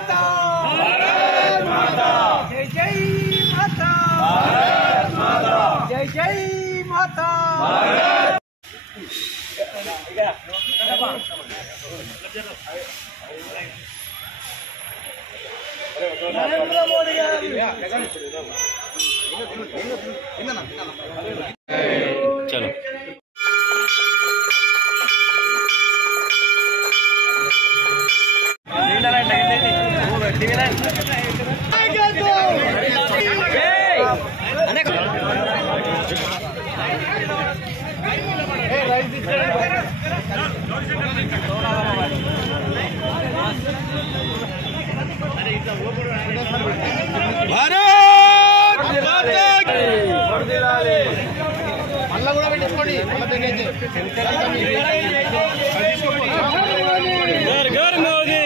माता, भारत माता, जय जय माता, भारत माता, जय जय माता, भारत। नरेंद्र मोदी चलो घर मोदी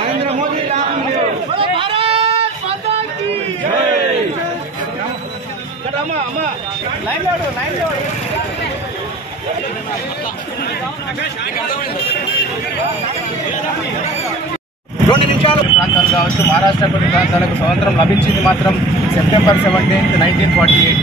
नरेंद्र मोदी भारत माता की जय। लाइन ప్రాంతాలు కావచ్చు మహారాష్ట్ర కొన్ని ప్రాంతాలకు స్వతంత్రం లభించింది మాత్రం సెప్టెంబర్ 17, 1948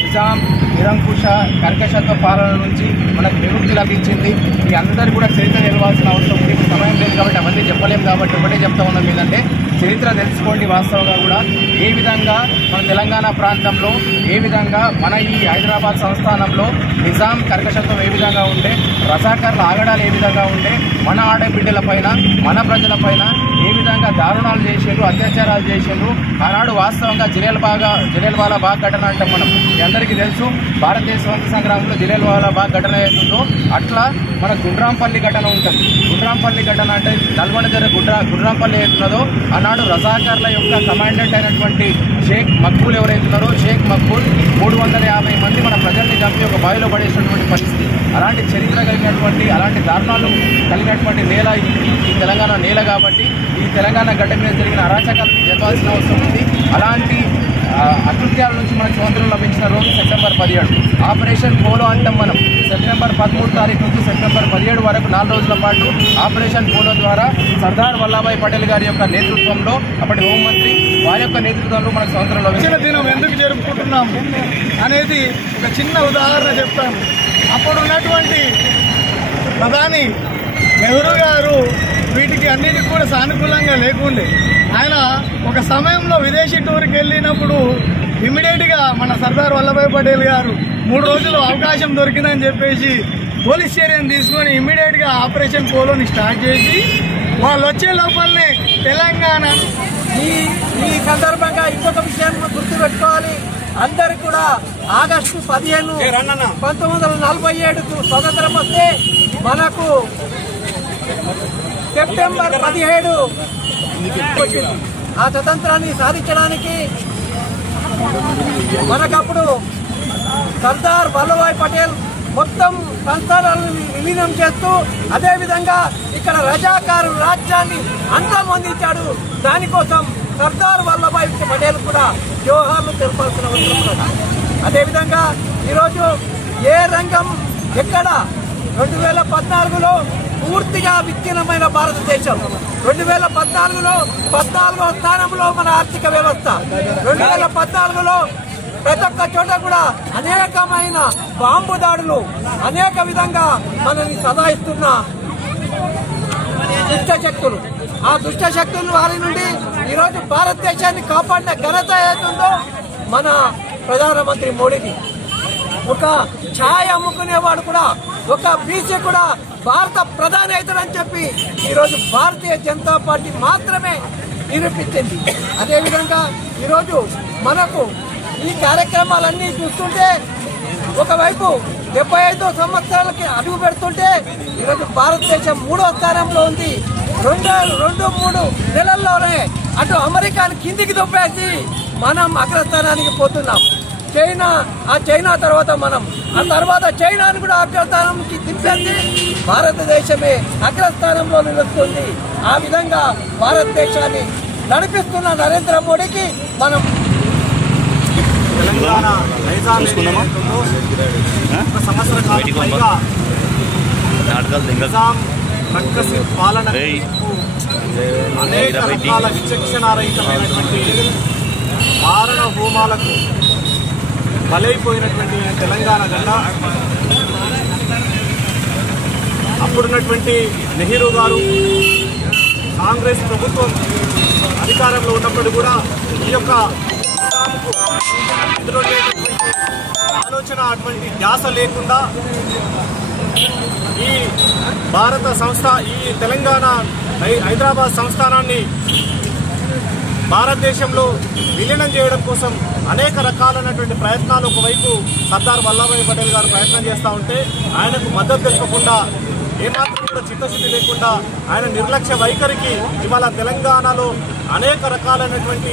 నిజాం నిరంకుశ కర్కశత్వ పాలన నుంచి మనకు విముక్తి లభించింది. మీ అందరూ కూడా చరిత్ర తెలవాల్సిన అవసరం ఉంది. సమయం లేదు కాబట్టి అవన్నీ చెప్పలేము కాబట్టి ఒకటే చెప్తా ఉన్నాం ఏంటంటే చరిత్ర తెలుసుకోండి. వాస్తవంగా కూడా ఏ విధంగా మన తెలంగాణ ప్రాంతంలో ఏ విధంగా మన ఈ హైదరాబాద్ సంస్థానంలో నిజాం కర్కశత్వం ఏ విధంగా ఉండే, రజాకర్ల ఆగడాలు ఏ విధంగా ఉండే, మన ఆడబిడ్డల పైన మన ప్రజల పైన ఏ విధంగా దారుణాలు చేసేరు, అత్యాచారాలు చేసేరు. ఆనాడు వాస్తవంగా జలియన్వాలా బాగ్ ఘటన అంటే మనం అందరికీ తెలుసు. భారతదేశ స్వాతంత్ర సంగ్రామంలో జలియన్వాలా బాగ్ ఘటన ఏతుందో అట్లా మన గుండ్రాంపల్లి ఘటన ఉంటుంది. గుండ్రాంపల్లి ఘటన అంటే నల్గొండ జిల్లా గుండ్రాంపల్లి ఏతున్నదో ఆనాడు రజాకర్ల యొక్క కమాండెంట్ అయినటువంటి షేక్ మక్బూల్ ఎవరైతున్నారో షేక్ మక్బూల్ 350 మంది మన ప్రజల్ని చంపి ఒక బావిలో పడేసినటువంటి పరిస్థితి. అలాంటి చరిత్ర కలిగినటువంటి అలాంటి దారుణాలు కలిగినటువంటి నేల ఈ తెలంగాణ నేల కాబట్టి ఈ తెలంగాణ గడ్డ మీద జరిగిన అరాచకాలను చెప్పాల్సిన అవసరం ఉంది. అలాంటి అకృత్యాల నుంచి మనకు స్వాతంత్రం లభించిన రోజు సెప్టెంబర్ 17. ఆపరేషన్ పోలో అంటాం మనం. సెప్టెంబర్ 13 తారీఖు నుంచి సెప్టెంబర్ 17 వరకు 4 రోజుల పాటు ఆపరేషన్ పోలో ద్వారా సర్దార్ వల్లభాయ్ పటేల్ గారి యొక్క నేతృత్వంలో అప్పటి హోంమంత్రి వారి యొక్క నేతృత్వంలో మనకు స్వాతంత్రం లభించిన దినం ఎందుకు జరుపుకుంటున్నాం అనేది ఒక చిన్న ఉదాహరణ చెప్తాను. అప్పుడు ఉన్నటువంటి ప్రధాని నెహ్రూ గారు వీటికి అన్నిటికీ కూడా సానుకూలంగా లేకుండే. ఆయన ఒక సమయంలో విదేశీ టూర్కి వెళ్ళినప్పుడు ఇమ్మీడియట్గా మన సర్దార్ వల్లభాయ్ పటేల్ గారు 3 రోజులు అవకాశం దొరికిందని చెప్పేసి పోలీస్ చర్యను తీసుకొని ఇమ్మీడియట్గా ఆపరేషన్ పోలోని స్టార్ట్ చేసి వాళ్ళు వచ్చే లోపలనే తెలంగాణ ఈ సందర్భంగా ఇంకొక విషయాన్ని గుర్తుపెట్టుకోవాలి. అందరికి కూడా ఆగస్టు 15, 1947కు స్వతంత్రం వస్తే మనకు సెప్టెంబర్ 17 ఆ స్వతంత్రాన్ని సాధించడానికి మనకప్పుడు సర్దార్ వల్లభాయ్ పటేల్ మొత్తం సంస్థానాలను విలీనం చేస్తూ అదేవిధంగా ఇక్కడ రజాకారు రాజ్యాన్ని అంతమొందించాడు. దానికోసం సర్దార్ వల్లభాయ్ పటేల్ కూడా జోహార్లు తెలపాల్సిన అవసరం ఉంది. అదేవిధంగా ఈరోజు ఏ రంగం ఎక్కడ 2014లో పూర్తిగా విచ్ఛిన్నమైన భారతదేశం 2014లో 14వ స్థానంలో మన ఆర్థిక వ్యవస్థ 2014లో ప్రతి ఒక్క చోట కూడా అనేకమైన బాంబు దాడులు అనేక విధంగా మనల్ని సదాయిస్తున్న దుష్టశక్తులు ఆ దుష్టశక్తుల వారి నుండి ఈరోజు భారతదేశాన్ని కాపాడిన ఘనత ఏతుందో మన ప్రధానమంత్రి మోడీది. ఒక ఛాయ్ అమ్ముకునేవాడు కూడా ఒక బీసీ కూడా భారత ప్రధాని అవుతాడని చెప్పి ఈరోజు భారతీయ జనతా పార్టీ మాత్రమే నిరూపించింది. అదేవిధంగా ఈరోజు మనకు ఈ కార్యక్రమాలన్నీ చూస్తుంటే ఒకవైపు 75 సంవత్సరాలకి అడుగు పెడుతుంటే ఈరోజు భారతదేశం 3వ స్థానంలో ఉంది. 2-3 నెలల్లోనే అటు అమెరికాని కిందికి దొబ్బేసి మనం అగ్రస్థానానికి పోతున్నాం. చైనా తర్వాత మనం ఆ తర్వాత చైనాను కూడా అగ్రస్థానానికి దింపేసి భారతదేశమే అగ్రస్థానంలో నిలుస్తుంది. ఆ విధంగా భారతదేశాన్ని నడిపిస్తున్న నరేంద్ర మోడీకి మనం తెలంగాణ ఒక సంవత్సర కాలం పైగా నిజాం రక్కసి పాలన అనేక రకాల విచక్షణారహితమైనటువంటి మారణ హోమాలకు బలైపోయినటువంటి తెలంగాణ గడ్డ అప్పుడున్నటువంటి నెహ్రూ గారు కాంగ్రెస్ ప్రభుత్వం అధికారంలో ఉన్నప్పుడు కూడా ఈ యొక్క ఆలోచన అటువంటి ధ్యాస లేకుండా ఈ భారత సంస్థ ఈ తెలంగాణ హైదరాబాద్ సంస్థానాన్ని భారతదేశంలో విలీనం చేయడం కోసం అనేక రకాలైనటువంటి ప్రయత్నాలు ఒకవైపు సర్దార్ వల్లభాయ్ పటేల్ గారు ప్రయత్నం చేస్తూ ఉంటే ఆయనకు మద్దతు తెలపకుండా ఏమాత్రం కూడా చిత్తశుద్ధి లేకుండా ఆయన నిర్లక్ష్య వైఖరికి ఇవాళ తెలంగాణలో అనేక రకాలైనటువంటి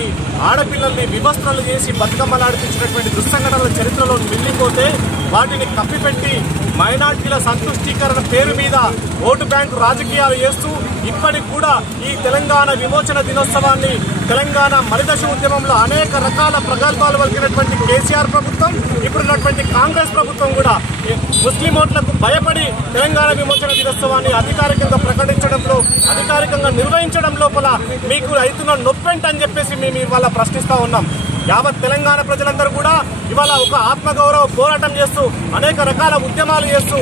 ఆడపిల్లల్ని వివస్త్రలు చేసి బతుకమ్మలాడిపించినటువంటి దుస్సంఘటనల చరిత్రలో మిగిలిపోతే వాటిని కప్పిపెట్టి మైనార్టీల సంతుష్టీకరణ పేరు మీద ఓటు బ్యాంకు రాజకీయాలు చేస్తూ ఇప్పటికి కూడా ఈ తెలంగాణ విమోచన దినోత్సవాన్ని తెలంగాణ మలిదశ ఉద్యమంలో అనేక రకాల ప్రగల్భాలు పలికినటువంటి కేసీఆర్ ప్రభుత్వం ఇప్పుడున్నటువంటి కాంగ్రెస్ ప్రభుత్వం కూడా ముస్లిం ఓట్లకు భయపడి తెలంగాణ విమోచన దినోత్సవాన్ని అధికారికంగా ప్రకటించడంలో అధికారికంగా నిర్వహించడం లోపల మీకు అవుతున్న నొప్పెంటని చెప్పేసి మేము ఇవాళ ప్రశ్నిస్తా ఉన్నాం. యావత్ తెలంగాణ ప్రజలందరూ కూడా ఇవాళ ఒక ఆత్మగౌరవ పోరాటం చేస్తూ అనేక రకాల ఉద్యమాలు చేస్తూ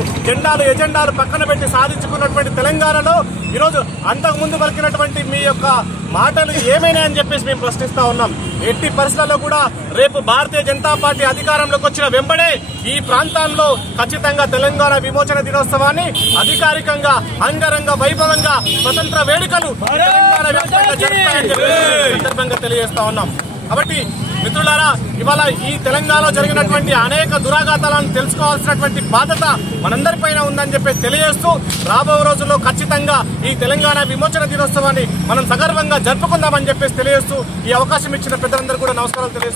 ఎజెండాలు పక్కన పెట్టి సాధించుకున్నటువంటి తెలంగాణలో ఈరోజు అంతకుముందు పలికినటువంటి మీ యొక్క మాటలు ఏమైనా అని చెప్పేసి మేము ప్రశ్నిస్తా ఉన్నాం. ఎట్టి పరిస్థితుల్లో కూడా రేపు భారతీయ జనతా పార్టీ అధికారంలోకి వచ్చిన వెంబడే ఈ ప్రాంతాల్లో ఖచ్చితంగా తెలంగాణ విమోచన దినోత్సవాన్ని అధికారికంగా అంగరంగ వైభవంగా స్వతంత్ర వేడుకలు తెలంగాణ వ్యాప్తంగా జరుపుతాయని చెప్పి సందర్భంగా తెలియజేస్తా ఉన్నాం. కాబట్టి మిత్రులారా, ఇవాళ ఈ తెలంగాణలో జరిగినటువంటి అనేక దురాఘాతాలను తెలుసుకోవాల్సినటువంటి బాధ్యత మనందరిపైన ఉందని చెప్పి తెలియజేస్తూ రాబో రోజుల్లో ఖచ్చితంగా ఈ తెలంగాణ విమోచన దినోత్సవాన్ని మనం సగర్వంగా జరుపుకుందామని చెప్పేసి తెలియజేస్తూ ఈ అవకాశం ఇచ్చిన పెద్దలందరూ కూడా నమస్కారాలు తెలియజేస్తూ